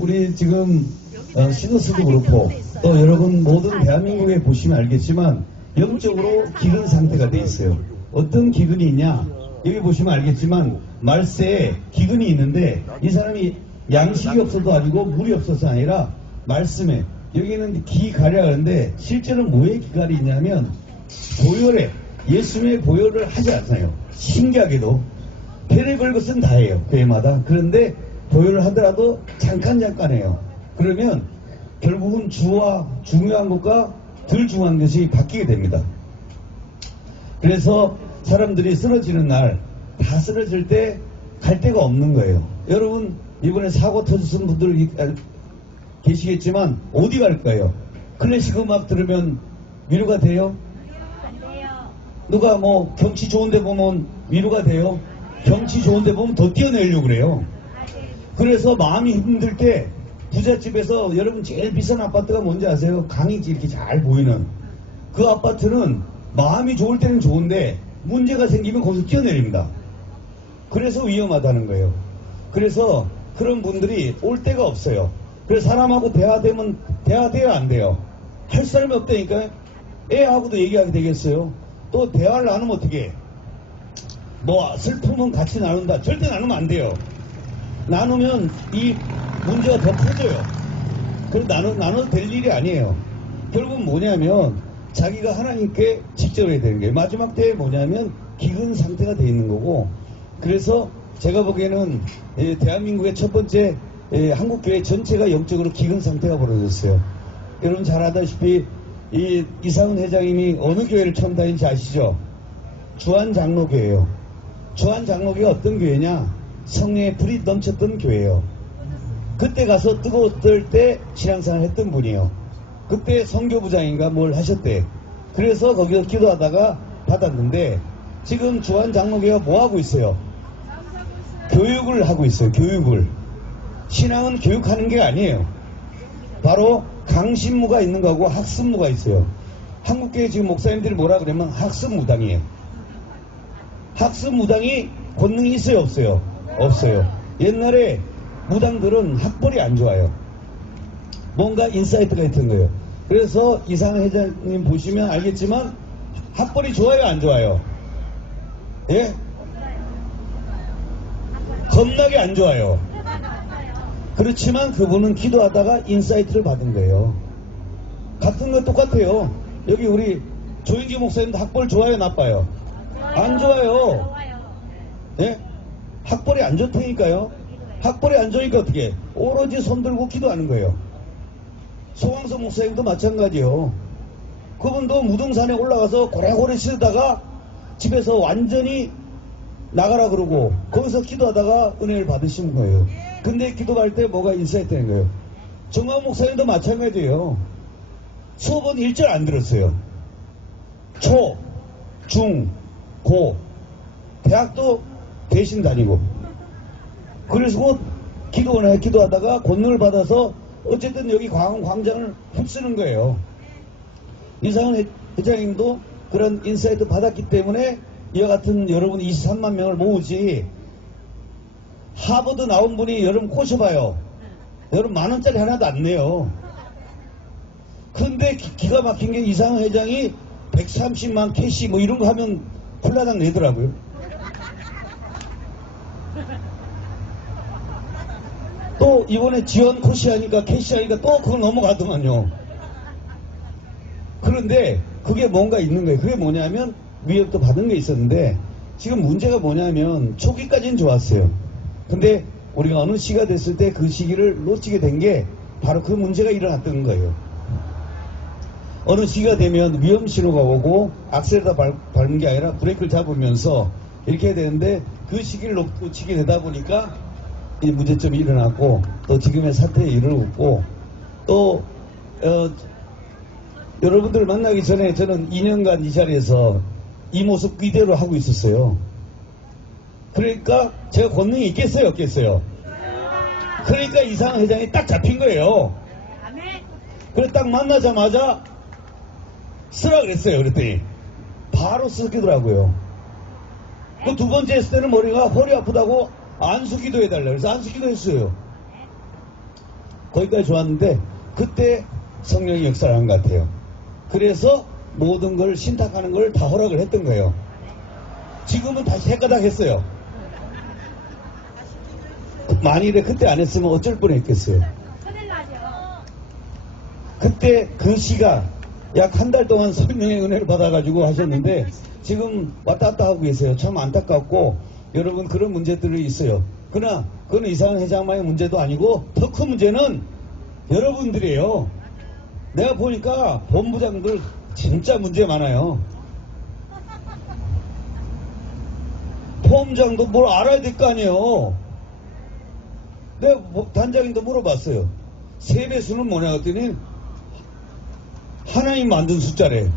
우리 지금 시너스도 그렇고 또 여러분 모든 대한민국에 보시면 알겠지만 영적으로 기근 상태가 돼 있어요. 어떤 기근이 있냐? 여기 보시면 알겠지만 말세에 기근이 있는데 이 사람이 양식이 없어도 아니고 물이 없어서 아니라 말씀에 여기는 기가려 하는데 실제로 뭐에 기갈이 있냐면 보혈에 예수님의 보혈을 하지 않아요. 신기하게도 별의별 것은 다 해요. 교회마다. 그런데 보혈을 하더라도 잠깐 해요. 그러면 결국은 주와 중요한 것과 덜 중요한 것이 바뀌게 됩니다. 그래서 사람들이 쓰러지는 날 다 쓰러질 때 갈 데가 없는 거예요. 여러분 이번에 사고 터졌은 분들 계시겠지만 어디 갈까요? 클래식 음악 들으면 위로가 돼요? 안 돼요. 누가 뭐 경치 좋은데 보면 위로가 돼요? 경치 좋은데 보면 더 뛰어내려고 그래요. 그래서 마음이 힘들 때 부잣집에서 여러분 제일 비싼 아파트가 뭔지 아세요? 강이 이렇게 잘 보이는 그 아파트는 마음이 좋을 때는 좋은데 문제가 생기면 거기서 뛰어내립니다. 그래서 위험하다는 거예요. 그래서 그런 분들이 올 데가 없어요. 그래서 사람하고 대화되면 대화돼야 안 돼요. 할 사람이 없다니까요. 애하고도 얘기하게 되겠어요. 또 대화를 나누면 어떻게 해? 뭐 슬픔은 같이 나눈다. 절대 나누면 안 돼요. 나누면 이 문제가 더 커져요. 그래서 나눠도 될 일이 아니에요. 결국은 뭐냐면 자기가 하나님께 직접 해야 되는 거예요. 마지막 때에 뭐냐면 기근 상태가 돼 있는 거고, 그래서 제가 보기에는 대한민국의 첫 번째 한국교회 전체가 영적으로 기근 상태가 벌어졌어요. 여러분 잘 아다시피 이 이상은 회장님이 어느 교회를 처음 다닌지 아시죠? 주한장로교회예요. 주한장로교회가 어떤 교회냐? 성령의 불이 넘쳤던 교회예요. 그때 가서 뜨거웠을 때 신앙생활 했던 분이에요. 그때 선교부장인가 뭘 하셨대. 그래서 거기서 기도하다가 받았는데 지금 주한장로교회가 뭐 하고 있어요? 교육을 하고 있어요. 교육을. 신앙은 교육하는 게 아니에요. 바로 강신무가 있는 거하고 학습무가 있어요. 한국교회 지금 목사님들이 뭐라 그러면 학습무당이에요. 학습무당이 권능이 있어요? 없어요? 없어요. 옛날에 무당들은 학벌이 안 좋아요. 뭔가 인사이트가 있던 거예요. 그래서 이상한 회장님 보시면 알겠지만 학벌이 좋아요? 안 좋아요? 예? 겁나게 안 좋아요. 그렇지만 그분은 기도하다가 인사이트를 받은 거예요. 같은 거 똑같아요. 여기 우리 조인기 목사님도 학벌 좋아요? 나빠요? 안 좋아요. 예? 학벌이 안 좋다니까요. 학벌이 안 좋으니까 어떻게 해? 오로지 손 들고 기도하는 거예요. 소왕서 목사님도 마찬가지요. 그분도 무등산에 올라가서 고래고래 치다가 집에서 완전히 나가라 그러고 거기서 기도하다가 은혜를 받으신 거예요. 근데 기도할 때 뭐가 인사했다는 거예요. 정광 목사님도 마찬가지예요. 수업은 1절 안 들었어요. 초, 중, 고 대학도 대신 다니고 그래서 기도하다가 권능을 받아서 어쨌든 여기 광장을 휩쓰는 거예요. 이상은 회장님도 그런 인사이트 받았기 때문에 이와 같은 여러분 23만 명을 모으지. 하버드 나온 분이 여러분 꼬셔봐요. 여러분 만원짜리 하나도 안 내요. 근데 기가 막힌 게 이상은 회장이 130만 캐시 뭐 이런 거 하면 콜라당 내더라고요. 또 이번에 지원 코시 하니까 캐시 하니까 또 그걸 넘어가더만요. 그런데 그게 뭔가 있는 거예요. 그게 뭐냐면 위협도 받은 게 있었는데 지금 문제가 뭐냐면 초기까지는 좋았어요. 근데 우리가 어느 시기가 됐을 때 그 시기를 놓치게 된 게 바로 그 문제가 일어났던 거예요. 어느 시기가 되면 위험 신호가 오고 악셀에다 밟는 게 아니라 브레이크를 잡으면서 이렇게 해야 되는데 그 시기를 놓치게 되다 보니까 이 문제점이 일어났고 또 지금의 사태에 이르렀고 또 여러분들 만나기 전에 저는 2년간 이 자리에서 이 모습 그대로 하고 있었어요. 그러니까 제가 권능이 있겠어요? 없겠어요? 그러니까 이상한 회장이 딱 잡힌 거예요. 그래서 딱 만나자마자 쓰라 그랬어요. 그랬더니 바로 쓰기더라고요. 그 두 번째 했을 때는 허리 아프다고 안수기도 해달라 그래서 안수기도 했어요. 거기까지 좋았는데 그때 성령이 역사를 한 것 같아요. 그래서 모든 걸 신탁하는 걸 다 허락을 했던 거예요. 지금은 다시 헷가닥 했어요. 만일에 그때 안 했으면 어쩔 뻔했겠어요. 그때 그 시가 약 한 달 동안 성령의 은혜를 받아가지고 하셨는데 지금 왔다 갔다 하고 계세요. 참 안타깝고 여러분 그런 문제들이 있어요. 그러나 그건 이상한 회장만의 문제도 아니고 더 큰 문제는 여러분들이에요. 내가 보니까 본부장들 진짜 문제 많아요. 포함장도 뭘 알아야 될 거 아니에요. 내가 단장님도 물어봤어요. 세배수는 뭐냐 그랬더니 하나님 만든 숫자래.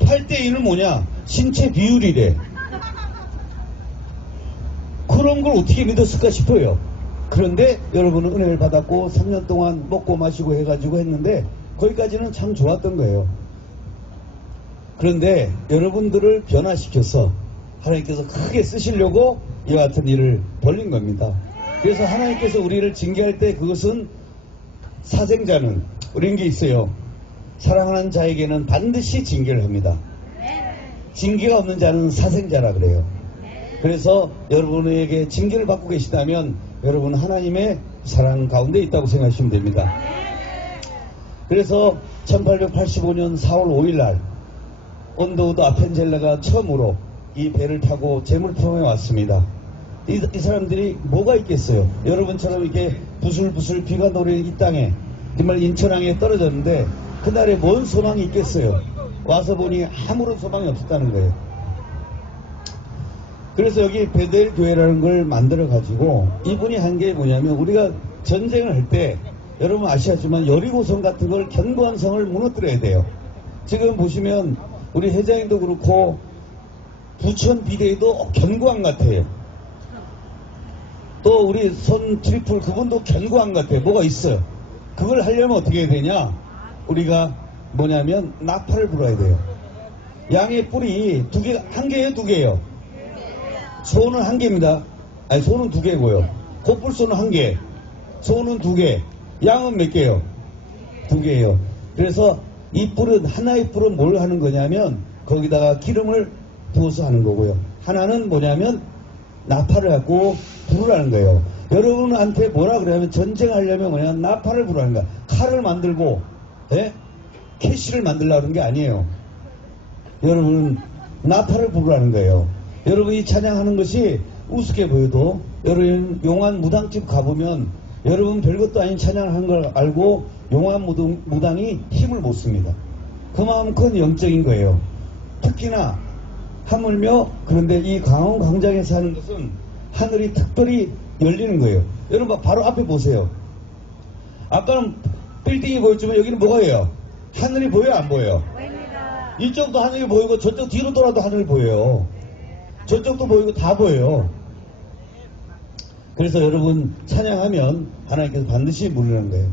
8대2는 뭐냐? 신체 비율이래. 그런 걸 어떻게 믿었을까 싶어요. 그런데 여러분은 은혜를 받았고 3년 동안 먹고 마시고 해가지고 했는데 거기까지는 참 좋았던 거예요. 그런데 여러분들을 변화시켜서 하나님께서 크게 쓰시려고 이와 같은 일을 벌린 겁니다. 그래서 하나님께서 우리를 징계할 때 그것은 사생자는 그런 게 있어요. 사랑하는 자에게는 반드시 징계를 합니다. 징계가 없는 자는 사생자라 그래요. 그래서 여러분에게 징계를 받고 계시다면 여러분은 하나님의 사랑 가운데 있다고 생각하시면 됩니다. 그래서 1885년 4월 5일날 온도우드 아펜젤라가 처음으로 이 배를 타고 제물포항에 왔습니다. 이 사람들이 뭐가 있겠어요? 여러분처럼 이렇게 부슬부슬 비가 노리는 이 땅에 정말 인천항에 떨어졌는데 그날에 뭔 소망이 있겠어요? 와서 보니 아무런 소망이 없었다는 거예요. 그래서 여기 베델 교회라는 걸 만들어 가지고 이분이 한 게 뭐냐면 우리가 전쟁을 할 때 여러분 아시겠지만 여리고성 같은 걸 견고한 성을 무너뜨려야 돼요. 지금 보시면 우리 회장님도 그렇고 부천 비대위도 견고한 것 같아요. 또 우리 손 트리플 그분도 견고한 것 같아요. 뭐가 있어요. 그걸 하려면 어떻게 해야 되냐? 우리가 뭐냐면 나팔을 불어야 돼요. 양의 뿔이 두 개, 한 개예요, 두 개예요? 소는 한 개입니다. 아니 소는 두 개고요. 콧불소는 한 개, 소는 두 개, 양은 몇 개예요? 두 개예요. 그래서 이 뿔은 하나의 뿔은 뭘 하는 거냐면 거기다가 기름을 부어서 하는 거고요. 하나는 뭐냐면 나팔을 갖고 부르라는 거예요. 여러분한테 뭐라 그러냐면 전쟁하려면 뭐냐면 나팔을 부르라는 거야. 칼을 만들고 캐시를 만들려고 하는 게 아니에요. 여러분은 나팔을 부르라는 거예요. 여러분이 찬양하는 것이 우습게 보여도 여러분 용안 무당집 가보면 여러분 별것도 아닌 찬양을 하는 걸 알고 용안 무당이 힘을 못 씁니다. 그만큼 영적인 거예요. 특히나 하물며 그런데 이 강원 광장에서 하는 것은 하늘이 특별히 열리는 거예요. 여러분 바로 앞에 보세요. 아까는 빌딩이 보였지만 여기는 뭐가 해요? 하늘이 보여요 안 보여요? 보입니다. 이쪽도 하늘이 보이고 저쪽 뒤로 돌아도 하늘이 보여요. 저쪽도 보이고 다 보여요. 그래서 여러분 찬양하면 하나님께서 반드시 부르는 거예요.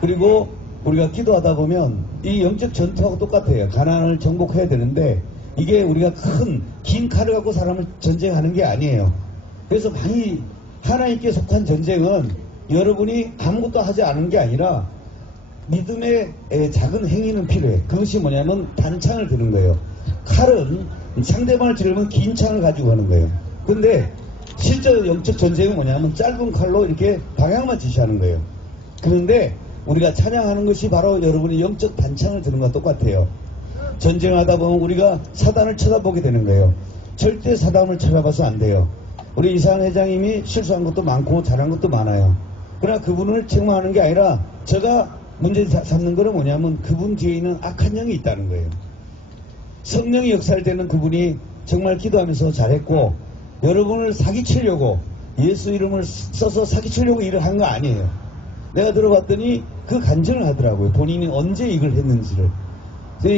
그리고 우리가 기도하다 보면 이 영적 전투하고 똑같아요. 가난을 정복해야 되는데 이게 우리가 큰 긴 칼을 갖고 사람을 전쟁하는 게 아니에요. 그래서 많이 하나님께 속한 전쟁은 여러분이 아무것도 하지 않은 게 아니라 믿음의 작은 행위는 필요해. 그것이 뭐냐면 단창을 드는 거예요. 칼은 상대방을 찌르면 긴 창을 가지고 하는 거예요. 근데 실제 영적 전쟁은 뭐냐면 짧은 칼로 이렇게 방향만 지시하는 거예요. 그런데 우리가 찬양하는 것이 바로 여러분이 영적 단창을 드는 것과 똑같아요. 전쟁하다 보면 우리가 사단을 쳐다보게 되는 거예요. 절대 사단을 쳐다봐서 안 돼요. 우리 이상한 회장님이 실수한 것도 많고 잘한 것도 많아요. 그러나 그분을 책망하는 게 아니라 제가 문제 삼는 거는 뭐냐면 그분 뒤에 있는 악한 영이 있다는 거예요. 성령이 역사할 때는 그분이 정말 기도하면서 잘했고 여러분을 사기치려고 예수 이름을 써서 사기치려고 일을 한 거 아니에요. 내가 들어봤더니 그 간증을 하더라고요. 본인이 언제 이걸 했는지를.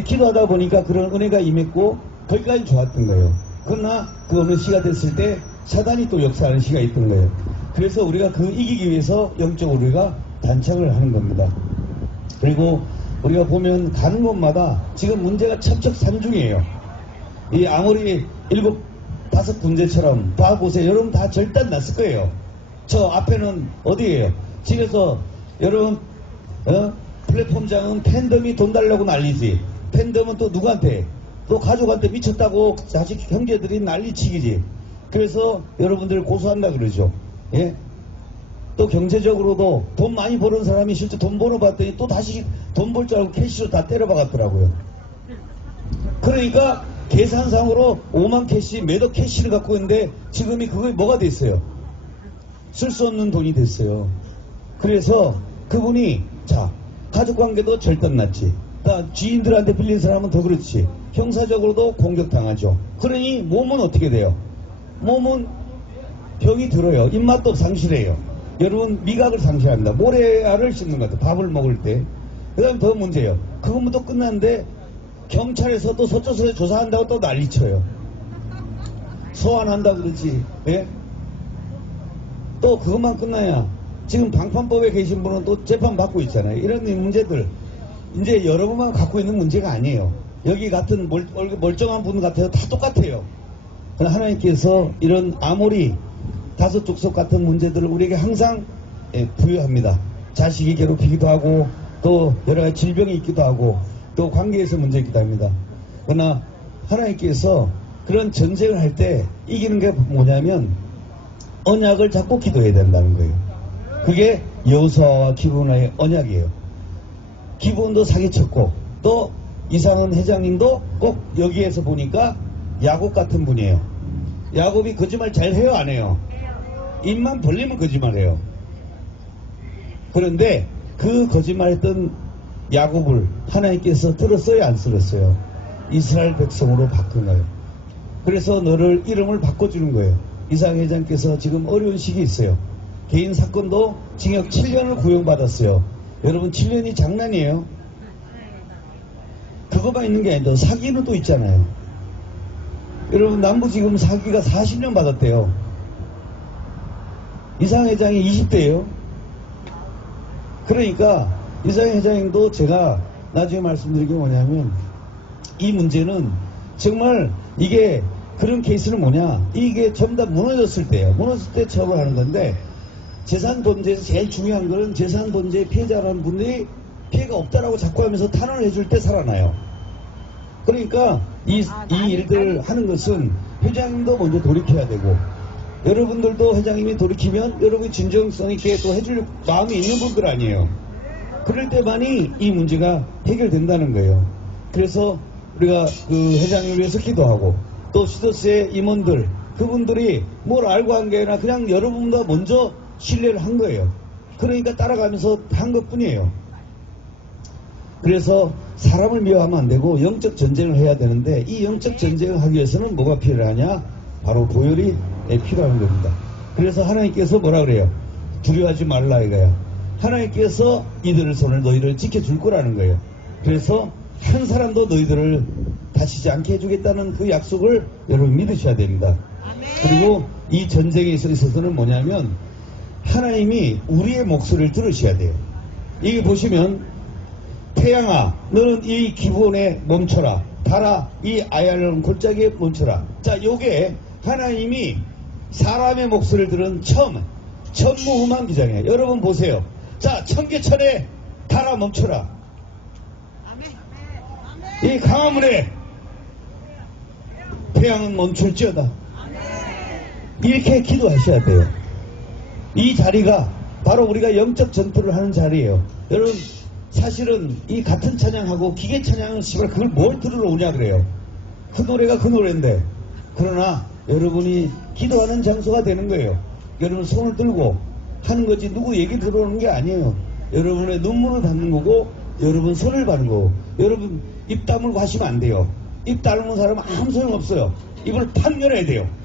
기도하다 보니까 그런 은혜가 임했고 거기까지 좋았던 거예요. 그러나 그 어느 시가 됐을 때 사단이 또 역사하는 시가 있던 거예요. 그래서 우리가 그 이기기 위해서 영적으로 우리가 단창을 하는 겁니다. 그리고 우리가 보면 가는 곳마다 지금 문제가 첩첩산중이에요. 이 아무리 7, 5 군데처럼 다 보세요. 여러분 다 절단 났을 거예요. 저 앞에는 어디예요? 집에서 여러분 플랫폼장은 팬덤이 돈 달라고 난리지. 팬덤은 또 누구한테? 또 가족한테 미쳤다고 자식 형제들이 난리치기지. 그래서 여러분들 고소한다 그러죠. 예? 또 경제적으로도 돈 많이 버는 사람이 실제 돈 벌어봤더니 또 다시 돈 벌 줄 알고 캐시로 다 때려박았더라고요. 그러니까 계산상으로 5만 캐시, 매덕 캐시를 갖고 있는데 지금이 그게 뭐가 됐어요? 쓸 수 없는 돈이 됐어요. 그래서 그분이 자 가족관계도 절단났지. 지인들한테 빌린 사람은 더 그렇지. 형사적으로도 공격당하죠. 그러니 몸은 어떻게 돼요? 몸은 병이 들어요. 입맛도 상실해요. 여러분 미각을 상실합니다. 모래알을 씹는 것 같아요. 밥을 먹을 때. 그 다음에 더 문제예요. 그것부터 끝났는데 경찰에서 또 서초서에 조사한다고 또 난리쳐요. 소환한다 그러지. 예? 또 그것만 끝나야 지금 방판법에 계신 분은 또 재판 받고 있잖아요. 이런 문제들 이제 여러분만 갖고 있는 문제가 아니에요. 여기 같은 멀쩡한 분 같아요. 다 똑같아요. 그러나 하나님께서 이런 아모리 다섯 족속 같은 문제들을 우리에게 항상 부여합니다. 자식이 괴롭히기도 하고 또 여러 가지 질병이 있기도 하고 또 관계에서 문제 있기도 합니다. 그러나 하나님께서 그런 전쟁을 할 때 이기는 게 뭐냐면 언약을 잡고 기도해야 된다는 거예요. 그게 여호수아와 기브온의 언약이에요. 기브온도 사기쳤고 또 이상은 회장님도 꼭 여기에서 보니까 야곱 같은 분이에요. 야곱이 거짓말 잘 해요 안 해요? 입만 벌리면 거짓말해요. 그런데 그 거짓말했던 야곱을 하나님께서 들었어요 안 들었어요? 이스라엘 백성으로 바꾼 거예요. 그래서 너를 이름을 바꿔주는 거예요. 이상 회장께서 지금 어려운 시기 있어요. 개인 사건도 징역 7년을 구형받았어요. 여러분 7년이 장난이에요. 그거만 있는 게 아니라 사기는 또 있잖아요. 여러분 남부 지금 사기가 40년 받았대요. 이상 회장이 20대예요. 그러니까 이상 회장도 제가 나중에 말씀드린 게 뭐냐면 이 문제는 정말 이게 그런 케이스는 뭐냐, 이게 전부 다 무너졌을 때예요. 무너졌을 때 처벌하는 건데 재산 번제에서 제일 중요한 거는 재산 번제 피해자라는 분들이 피해가 없다라고 자꾸 하면서 탄원을 해줄 때 살아나요. 그러니까 이 일들을 하는 것은 회장님도 먼저 돌이켜야 되고 여러분들도 회장님이 돌이키면 여러분이 진정성 있게 또 해줄 마음이 있는 분들 아니에요. 그럴 때만이 이 문제가 해결된다는 거예요. 그래서 우리가 그 회장님을 위해서 기도하고 또 시더스의 임원들 그분들이 뭘 알고 한 게 아니라 그냥 여러분보다 먼저 신뢰를 한 거예요. 그러니까 따라가면서 한 것뿐이에요. 그래서 사람을 미워하면 안 되고 영적 전쟁을 해야 되는데 이 영적 전쟁을 하기 위해서는 뭐가 필요하냐? 바로 보혈이 필요한 겁니다. 그래서 하나님께서 뭐라 그래요? 두려워하지 말라 이거야. 하나님께서 이들의 손을 너희를 지켜줄 거라는 거예요. 그래서 한 사람도 너희들을 다치지 않게 해주겠다는 그 약속을 여러분 믿으셔야 됩니다. 그리고 이 전쟁에 있어서는 뭐냐면 하나님이 우리의 목소리를 들으셔야 돼요. 이게 보시면 태양아 너는 이 기브온에 멈춰라. 달아 이 아얄론 골짜기에 멈춰라. 자 요게 하나님이 사람의 목소리를 들은 천무후만 기장이에요. 여러분 보세요. 자 청계천에 달아 멈춰라. 이 강화문에 태양은 멈출지어다. 이렇게 기도하셔야 돼요. 이 자리가 바로 우리가 영적 전투를 하는 자리예요. 여러분 사실은 이 같은 찬양하고 기계 찬양은 씨발 그걸 뭘 들으러 오냐 그래요. 그 노래가 그 노래인데 그러나 여러분이 기도하는 장소가 되는 거예요. 여러분 손을 들고 하는 거지 누구 얘기 들어오는 게 아니에요. 여러분의 눈물을 받는 거고 여러분 손을 받는 거고 여러분 입 다물고 하시면 안 돼요. 입 다물는 사람은 아무 소용 없어요. 입을 팍 열어야 돼요.